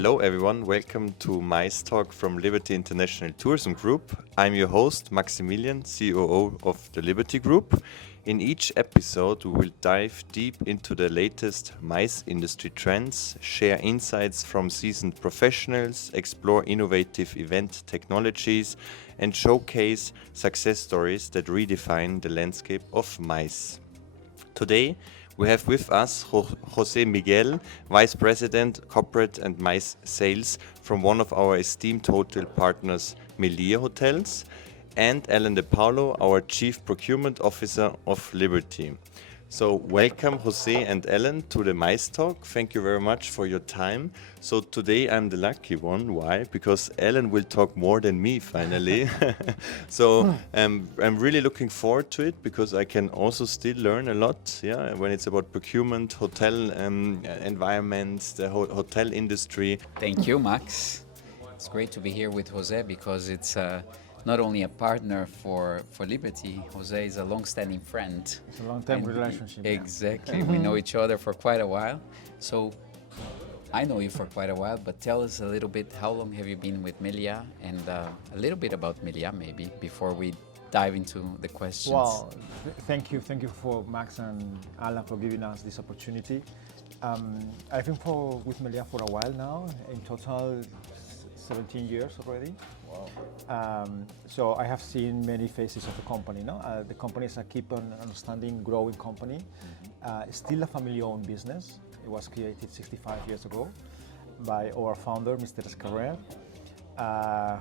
Hello everyone, welcome to MICE Talk from Liberty International Tourism Group. I'm your host, Maximilian, COO of the Liberty Group. In each episode, we will dive deep into the latest MICE industry trends, share insights from seasoned professionals, explore innovative event technologies, and showcase success stories that redefine the landscape of MICE. Today, we have with us Jose Miguel, Vice President, Corporate and MICE Sales from one of our esteemed hotel partners, Melia Hotels, and Alan de Paulo, our Chief Procurement Officer of Liberty. So welcome Jose and Alan to the MICE Talk. Thank you very much for your time. So today I'm the lucky one. Why? Because Alan will talk more than me finally. So I'm really looking forward to it because I can also still learn a lot. Yeah, when it's about procurement, hotel environments, the hotel industry. Thank you, Max. It's great to be here with Jose because it's not only a partner for Liberty. Jose is a long-standing friend. It's a long-term relationship. Exactly. Yeah. We know each other for quite a while. So I know you for quite a while, but tell us a little bit, how long have you been with Melia, and a little bit about Melia maybe before we dive into the questions. Well, thank you for Max and Alan for giving us this opportunity. I've been with Melia for a while now, in total 17 years already. Wow. So I have seen many phases of the company. No? The company is a keep on understanding, growing company. Still a family-owned business. It was created 65 years ago by our founder, Mr. Escarrer,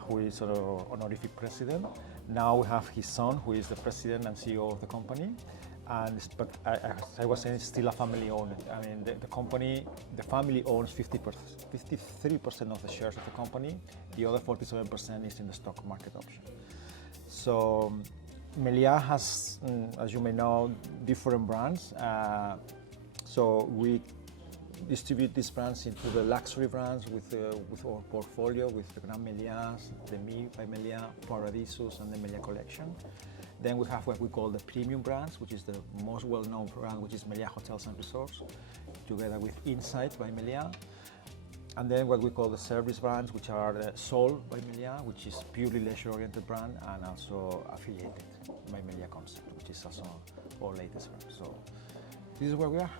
who is sort of honorific president. Now we have his son, who is the president and CEO of the company. But as I was saying, it's still a family-owned. I mean, the company, the family owns 53% of the shares of the company. The other 47% is in the stock market option. So Melia has, as you may know, different brands. So we distribute these brands into the luxury brands with our portfolio, with the Grand Melias, the Mi by Melia, Paradisus, and the Melia collection. Then we have what we call the premium brands, which is the most well-known brand, which is Melia Hotels and Resorts, together with Insight by Melia. And then what we call the service brands, which are Sol by Melia, which is purely leisure-oriented brand, and also Affiliated by Melia Concept, which is also our latest brand. So this is where we are.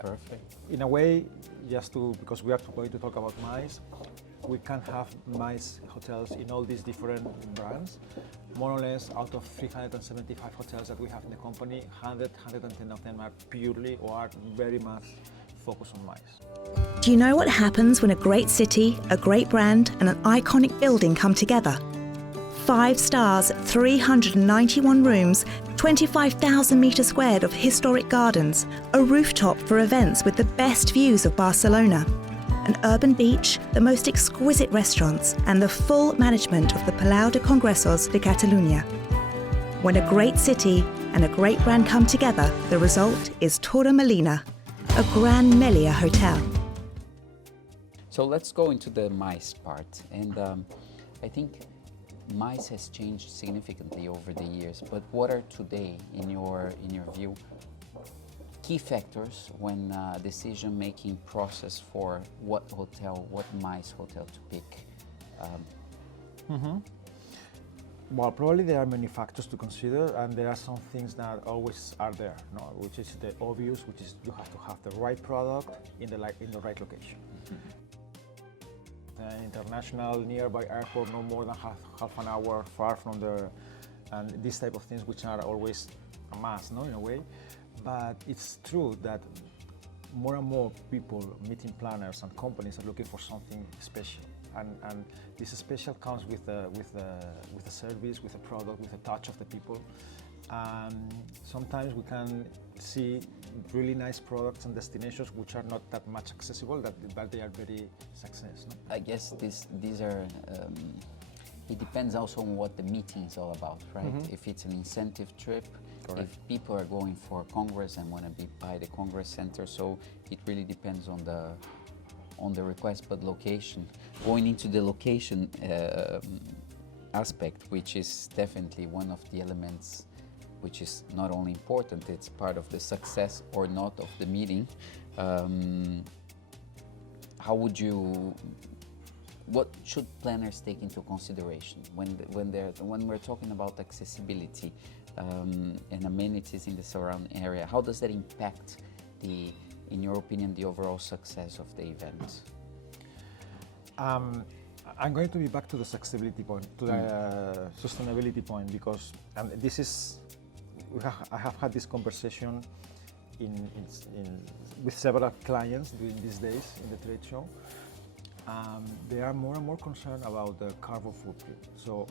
Perfect. In a way, because we are going to talk about MICE, we can have MICE hotels in all these different brands. More or less, out of 375 hotels that we have in the company, 110 of them are purely or are very much focused on MICE. Do you know what happens when a great city, a great brand, and an iconic building come together? 5 stars, 391 rooms, 25,000 metres squared of historic gardens, a rooftop for events with the best views of Barcelona, an urban beach, the most exquisite restaurants, and the full management of the Palau de Congressos de Catalunya. When a great city and a great brand come together, the result is Torre Melina, a Grand Melia hotel. So let's go into the MICE part. And I think MICE has changed significantly over the years, but what are today, in your view, key factors when decision-making process for what MICE hotel to pick? Well, probably there are many factors to consider, and there are some things that always are there, no? Which is the obvious, which is you have to have the right product in the right location. International nearby airport, no more than half an hour far from and these type of things, which are always a must, no, in a way. But it's true that more and more people, meeting planners and companies, are looking for something special, and this special comes with a service, with a product, with a touch of the people. Sometimes we can see really nice products and destinations which are not that much accessible, but they are very successful. I guess these are. It depends also on what the meeting is all about, right? If it's an incentive trip. Correct. If people are going for a congress and want to be by the congress center, so it really depends on the request. But location, going into the location aspect, which is definitely one of the elements which is not only important, it's part of the success or not of the meeting. How would you what should planners take into consideration when we're talking about accessibility and amenities in the surrounding area? How does that impact in your opinion, the overall success of the event? I'm going to be back to the accessibility point, to the sustainability point, because this is, I have had this conversation with several clients during these days in the trade show. They are more and more concerned about the carbon footprint. So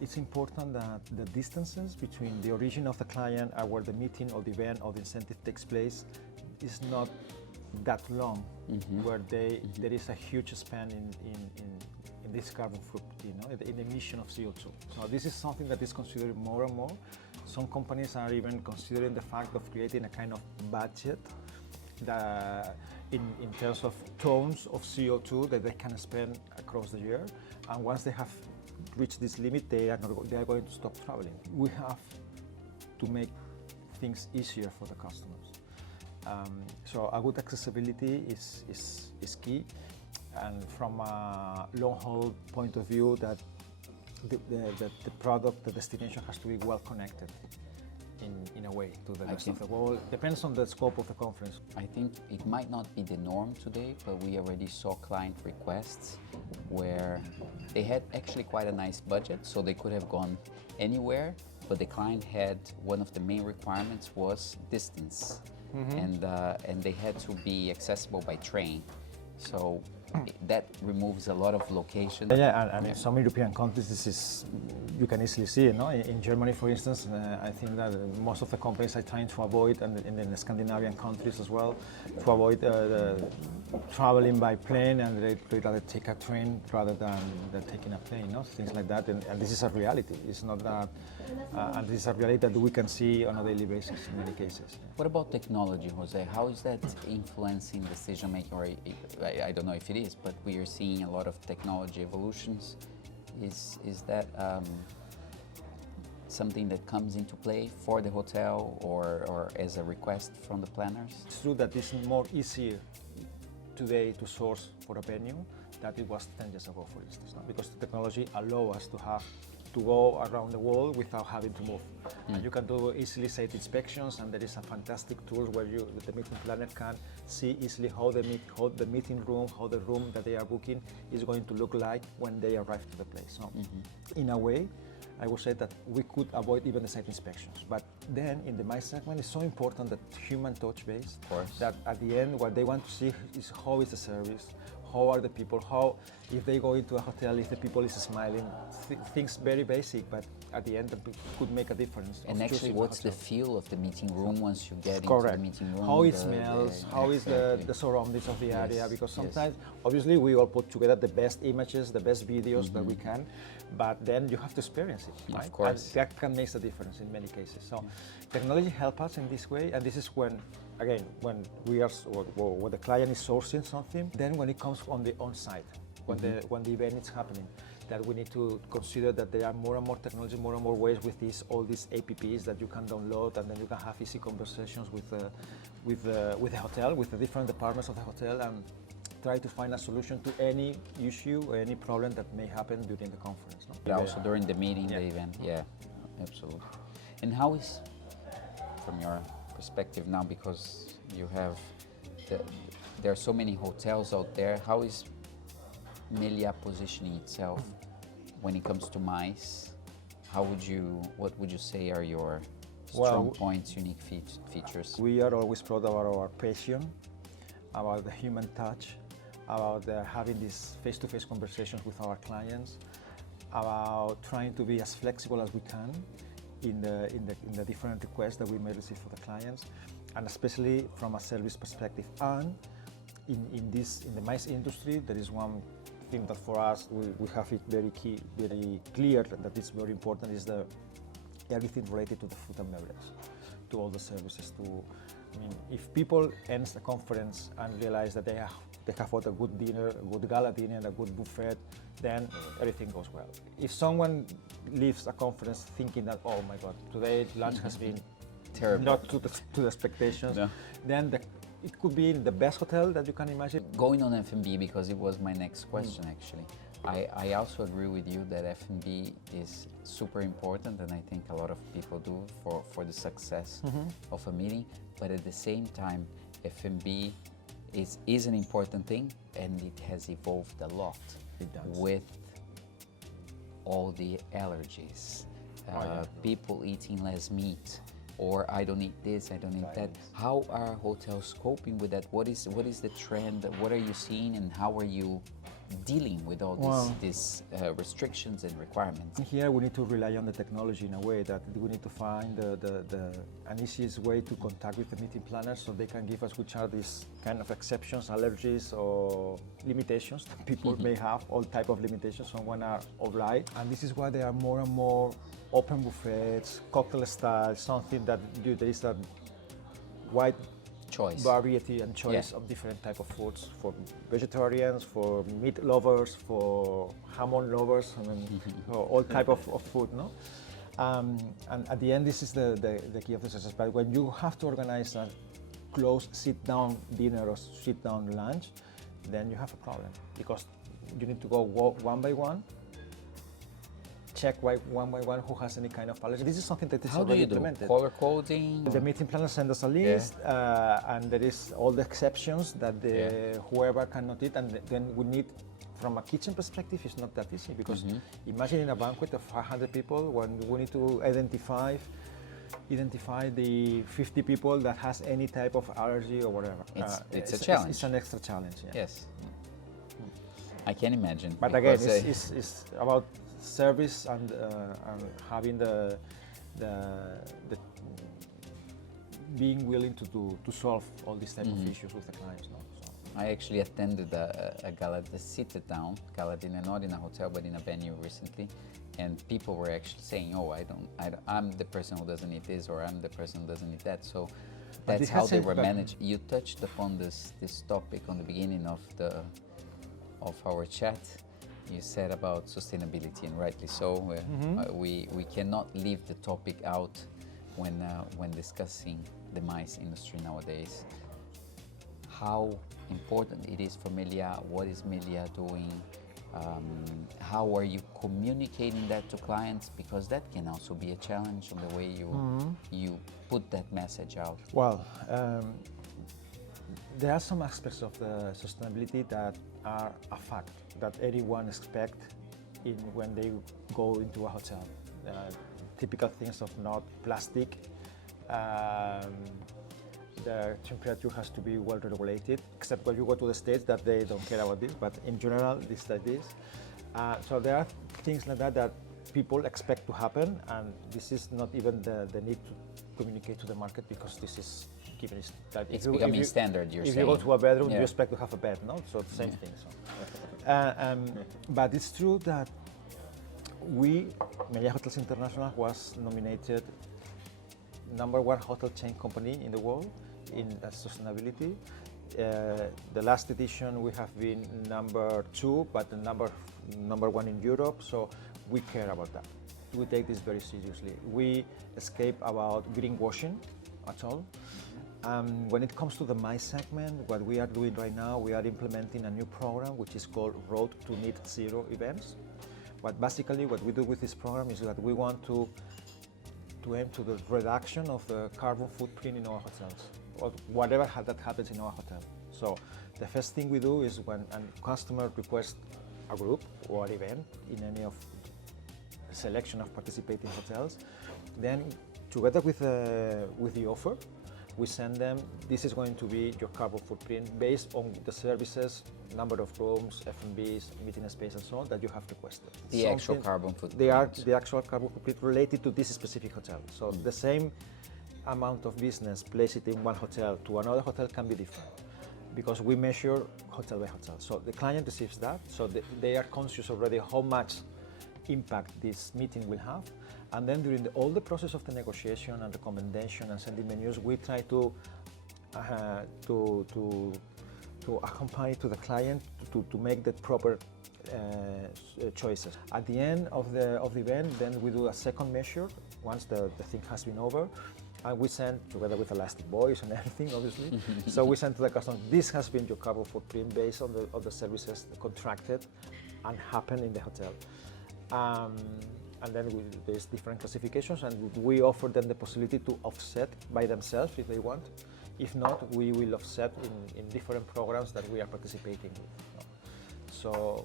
it's important that the distances between the origin of the client and where the meeting or the event or the incentive takes place is not that long, where there is a huge span in this carbon footprint, in the emission of CO2. So this is something that is considered more and more. Some companies are even considering the fact of creating a kind of budget that in terms of tons of CO2 that they can spend across the year. And once they have reached this limit, they are going to stop traveling. We have to make things easier for the customers. So a good accessibility is key. And from a long-haul point of view, that the product, the destination has to be well connected in a way to the rest of the world. Depends on the scope of the conference. I think it might not be the norm today, but we already saw client requests where they had actually quite a nice budget, so they could have gone anywhere, but the client had one of the main requirements was distance, and they had to be accessible by train. So that removes a lot of locations. Yeah, and in some European countries, this is, you can easily see it. In Germany, for instance, I think that most of the companies are trying to avoid, and in the Scandinavian countries as well, to avoid traveling by plane, and they rather take a train rather than taking a plane, things like that. And this is a reality. It's not that, and this is a reality that we can see on a daily basis in many cases. What about technology, Jose? How is that influencing decision making? Or I don't know if it is, but we are seeing a lot of technology evolutions. Is that something that comes into play for the hotel or as a request from the planners? It's true that it's more easier today to source for a venue than it was 10 years ago, for instance, because the technology allows us to go around the world without having to move. And you can do easily site inspections, and there is a fantastic tool where the meeting planner can see easily how the meeting room, how the room that they are booking is going to look like when they arrive to the place. So in a way, I would say that we could avoid even the site inspections. But then in the MICE segment, it's so important that human touch base, that at the end what they want to see is how is the service, how are the people, how, if they go into a hotel, if the people is smiling, things very basic, but at the end could make a difference. And actually, what's the feel of the meeting room once you get into the meeting room? How it smells, how is the surroundings of the area, because sometimes, obviously, we all put together the best images, the best videos that we can, but then you have to experience it, right? Of course. And that can make a difference in many cases. So technology helps us in this way, and this is when, again, when we are, or when the client is sourcing something, then when it comes on the on-site, when the event is happening, that we need to consider that there are more and more technology, more and more ways with all these apps that you can download, and then you can have easy conversations with the hotel, with the different departments of the hotel, and try to find a solution to any issue or any problem that may happen during the conference. But also during the meeting, the event, absolutely. And how is, from your perspective now, because you have, there are so many hotels out there, how is Melia positioning itself when it comes to MICE? What would you say are your strong points, unique features? We are always proud about our passion, about the human touch, about having these face-to-face conversations with our clients, about trying to be as flexible as we can in the different requests that we may receive for the clients, and especially from a service perspective. And in the MICE industry, there is one thing that for us we have it very clear that is very important, is everything related to the food and beverage, to all the services. If people end the conference and realize that they have had a good dinner, a good gala dinner, a good buffet, then everything goes well. If someone leaves a conference thinking that, oh my God, today lunch has been terrible, not to the expectations, then it could be in the best hotel that you can imagine. Going on F&B, because it was my next question actually. I also agree with you that F&B is super important, and I think a lot of people do for the success of a meeting. But at the same time, F&B is an important thing, and it has evolved a lot with all the allergies, people eating less meat, or I don't eat this, I don't eat that. How are hotels coping with that? What is the trend? What are you seeing, and how are you dealing with all these restrictions and requirements? Here we need to rely on the technology in a way that we need to find an easiest way to contact with the meeting planners so they can give us which are these kind of exceptions, allergies or limitations that people may have, all type of limitations. Some one are obliged, and this is why there are more and more open buffets, cocktail style, something that there is a wide variety and choice of different type of foods for vegetarians, for meat lovers, for hamon lovers, all type of food, no? And at the end, this is the key of the success. But when you have to organize a closed sit-down dinner or sit-down lunch, then you have a problem, because you need to go one by one, check one by one who has any kind of allergy. This is something that is already implemented. Color coding? The meeting planner sends us a list, and there is all the exceptions that whoever cannot eat, and then we need, from a kitchen perspective, it's not that easy, because imagine in a banquet of 500 people, when we need to identify the 50 people that has any type of allergy or whatever. It's a challenge. It's an extra challenge. Yes. I can imagine. But again, it's about service and having the being willing to solve all these type of issues with the clients. No? So. I actually attended a gala, the sit-down gala dinner, not in a hotel but in a venue recently, and people were actually saying, "Oh, I'm the person who doesn't eat this, or I'm the person who doesn't eat that." So that's how they were managed. You touched upon this topic on the beginning of our chat. You said about sustainability, and rightly so. We cannot leave the topic out when discussing the MICE industry nowadays. How important it is for Melia? What is Melia doing? How are you communicating that to clients? Because that can also be a challenge on the way you put that message out. Well, there are some aspects of the sustainability that are a fact that everyone expects when they go into a hotel. Typical things of not plastic. The temperature has to be well regulated, except when you go to the States that they don't care about this, but in general, it's like this. So there are things like that people expect to happen, and this is not even the need to communicate to the market, because this is given. It's becoming standard, you're saying. If you go to a bedroom, you expect to have a bed, no? So the same thing. So. But it's true that Melia Hotels International was nominated #1 hotel chain company in the world in sustainability. The last edition we have been #2, but the #1 in Europe. So we care about that. We take this very seriously. We escape about greenwashing at all. When it comes to the MICE segment, what we are doing right now, we are implementing a new program which is called Road to Net Zero events. But basically what we do with this program is that we want to aim to the reduction of the carbon footprint in our hotels, or whatever that happens in our hotel. So the first thing we do is when a customer requests a group or an event in any of the selection of participating hotels, then together with the offer, we send them, this is going to be your carbon footprint based on the services, number of rooms, F&Bs, meeting space, and so on that you have requested. The actual carbon footprint. The actual carbon footprint related to this specific hotel. So the same amount of business, place it in one hotel to another hotel can be different, because we measure hotel by hotel. So the client receives that, so they are conscious already how much impact this meeting will have. And then during all the process of the negotiation and recommendation and sending menus, we try to accompany to the client to make the proper choices. At the end of the event, then we do a second measure once the thing has been over, And we send, together with elastic boys and everything, obviously. So we send to the customer, this has been your carbon footprint based on the services contracted and happen in the hotel. And then there's different classifications, and we offer them the possibility to offset by themselves if they want. If not, we will offset in different programs that we are participating with. So,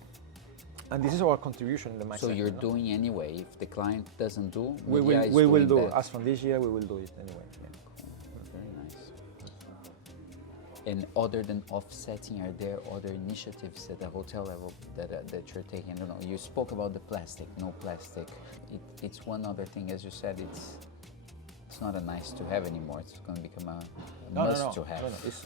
and this is our contribution in the mindset. So you're doing anyway. If the client doesn't do, we Melia is will doing do. that. As from this year, we will do it anyway. Yeah. Cool. Very nice. And other than offsetting, are there other initiatives at the hotel level that you're taking? I don't know. You spoke about the plastic, no plastic. It's one other thing, as you said. It's not a nice to have anymore. It's going to become a must to have. No, it's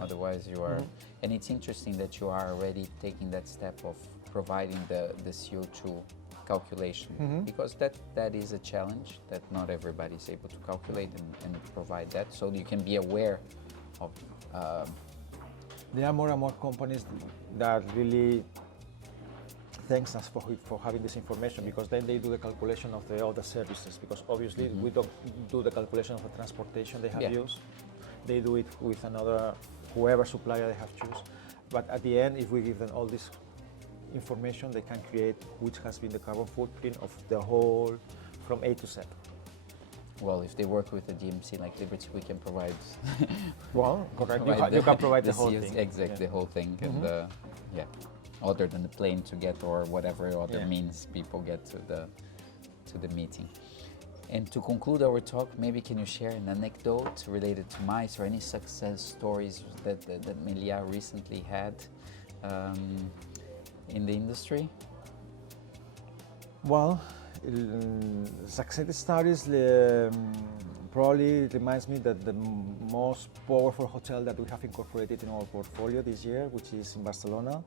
Otherwise, you are. And it's interesting that you are already taking that step of providing the CO2 calculation, because that is a challenge that not everybody is able to calculate and provide that, so you can be aware of. There are more and more companies that really thanks us for having this information, because then they do the calculation of the other services, because obviously we don't do the calculation of the transportation they have used. They do it with another, whoever supplier they have choose. But at the end, if we give them all this information, they can create which has been the carbon footprint of the whole, from A to Z. Well, if they work with a DMC like Liberty, we can provide. Well, correct. You can provide the whole thing. Exactly, the whole thing, and other than the plane to get or whatever other means people get to the meeting. And to conclude our talk, maybe can you share an anecdote related to mice or any success stories that Melia recently had in the industry? Well, success stories probably reminds me that the most powerful hotel that we have incorporated in our portfolio this year, which is in Barcelona,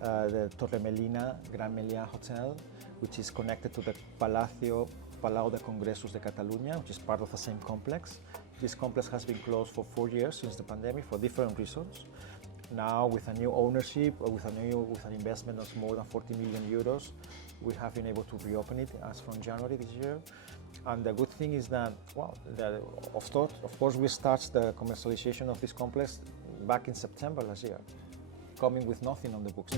the Torre Melina Gran Melia Hotel, which is connected to the Palau de Congressos de Catalunya, which is part of the same complex. This complex has been closed for 4 years since the pandemic for different reasons. Now, with a new ownership, with an investment of more than 40 million euros, we have been able to reopen it as from January this year. And the good thing is that, well, of course, we started the commercialization of this complex back in September last year, coming with nothing on the books.